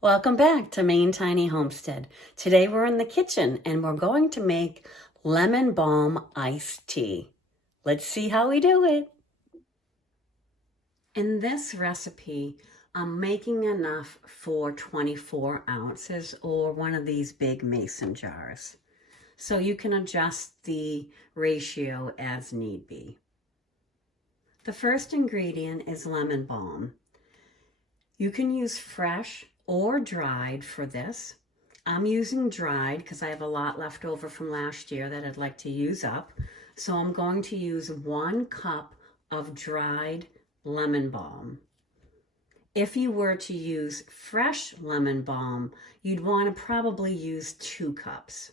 Welcome back to Maine Tiny Homestead. Today we're in the kitchen and we're going to make lemon balm iced tea. Let's see how we do it. In this recipe, I'm making enough for 24 ounces or one of these big mason jars. So you can adjust the ratio as need be. The first ingredient is lemon balm. You can use fresh or dried for this. I'm using dried because I have a lot left over from last year that I'd like to use up. So I'm going to use 1 cup of dried lemon balm. If you were to use fresh lemon balm, you'd want to probably use 2 cups.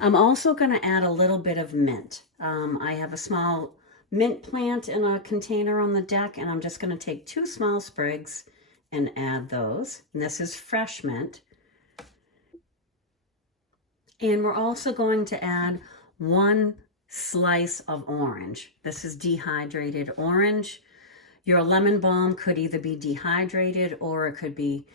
I'm also going to add a little bit of mint. I have a small mint plant in a container on the deck, and I'm just going to take 2 small sprigs and add those. And this is fresh mint. And we're also going to add 1 slice of orange. This is dehydrated orange. Your lemon balm could either be dehydrated or it could be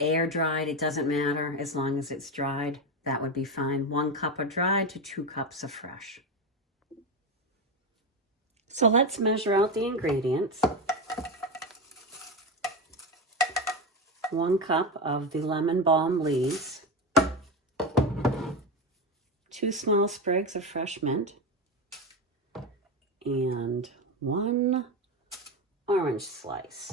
air dried. It doesn't matter as long as it's dried. That would be fine. 1 cup of dried to 2 cups of fresh. So let's measure out the ingredients. 1 cup of the lemon balm leaves, 2 small sprigs of fresh mint, and 1 orange slice.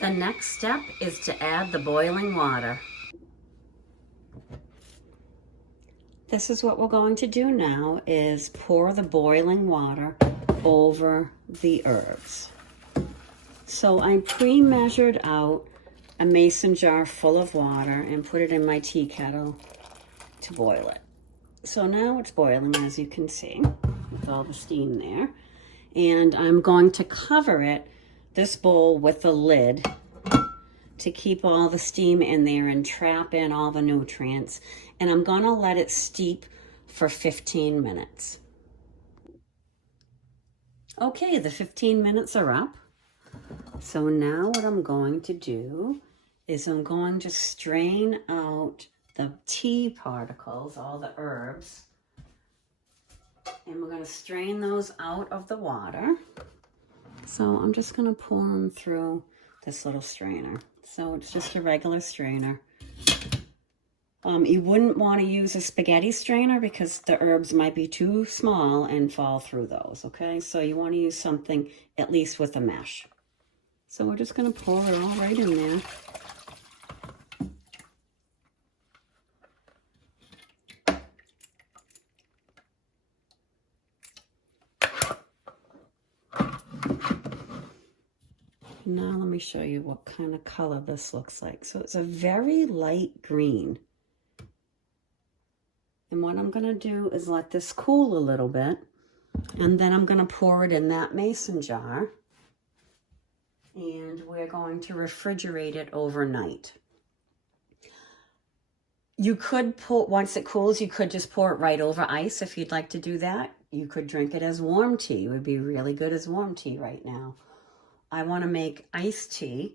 The next step is to add the boiling water. This is what we're going to do now, is pour the boiling water over the herbs. So I pre-measured out a mason jar full of water and put it in my tea kettle to boil it. So now it's boiling, as you can see, with all the steam there. And I'm going to cover this bowl with a lid to keep all the steam in there and trap in all the nutrients. And I'm gonna let it steep for 15 minutes. Okay, the 15 minutes are up. So now what I'm going to do is I'm going to strain out the tea particles, all the herbs, and we're gonna strain those out of the water. So I'm just gonna pour them through this little strainer. So it's just a regular strainer. You wouldn't want to use a spaghetti strainer because the herbs might be too small and fall through those, okay? So you want to use something at least with a mesh. So we're just going to pour it all right in there. Now let me show you what kind of color this looks like. So it's a very light green. And what I'm going to do is let this cool a little bit. And then I'm going to pour it in that mason jar. And we're going to refrigerate it overnight. You could pour, once it cools, you could just pour it right over ice if you'd like to do that. You could drink it as warm tea. It would be really good as warm tea right now. I want to make iced tea,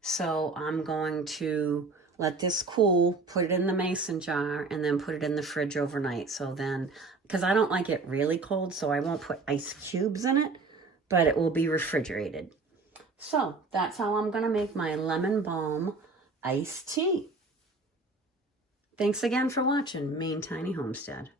so I'm going to let this cool, put it in the mason jar, and then put it in the fridge overnight. So then, because I don't like it really cold, so I won't put ice cubes in it, but it will be refrigerated. So that's how I'm going to make my lemon balm iced tea. Thanks again for watching Maine Tiny Homestead.